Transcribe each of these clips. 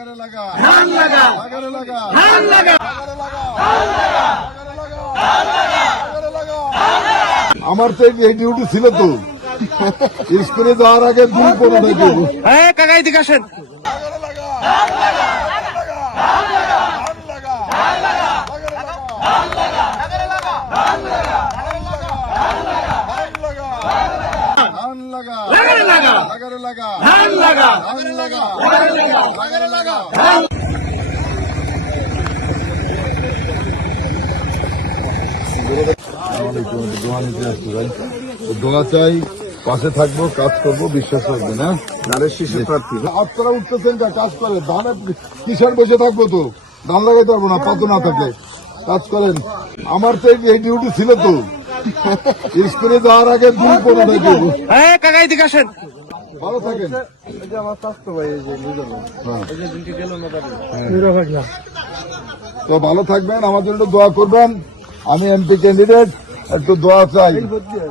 লাগারে লাগা। ধান লাগা। লাগারে লাগা। ধান লাগা। লাগারে লাগা। লাগারে লাগা। লাগারে লাগা। আমার তো এই ডিউটি ছিল তো। স্কুলে যাওয়ার আগে দুই পনেরো কাকাই দিকে আসেন লাগারে লাগা লাগারে লাগা লাগা লাগারে লাগা লাগারে লাগা ধান লাগা। লাগারে লাগা। লাগারে লাগা। ধান লাগা। ধান লাগা। লাগারে লাগা। দোয়া চাই পাশে থাকব কাজ করব বিশ্বাস ধানের শিশু প্রার্থী আপনারা উঠতেছেন কাজ করেন ধানে কিষান বসে থাকব তো? ধান লাগাইতে পারব না পাতো না থাকলে কাজ করেন। আমার তো এই ডিউটি ছিল তো। স্কুলে যাওয়ার আগে দুই পনেরো দেবো হ্যাঁ কাকা এদিকে আসেন। ভালো থাকেন। আমার স্বাস্থ্য ভাই এই যে নিজের হ্যাঁ। এই যে দিনটি গেল না দাঁড়িয়ে তো ভালো থাকবেন আমার জন্য দোয়া করবেন। আমি এমপি ক্যান্ডিডেট একটু দোয়া চাই।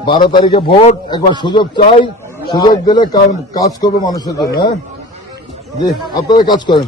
বারো তারিখে ভোট একবার সুযোগ চাই। সুযোগ দিলে কাজ করবে মানুষের জন্য হ্যাঁ? জি আপনারা কাজ করেন।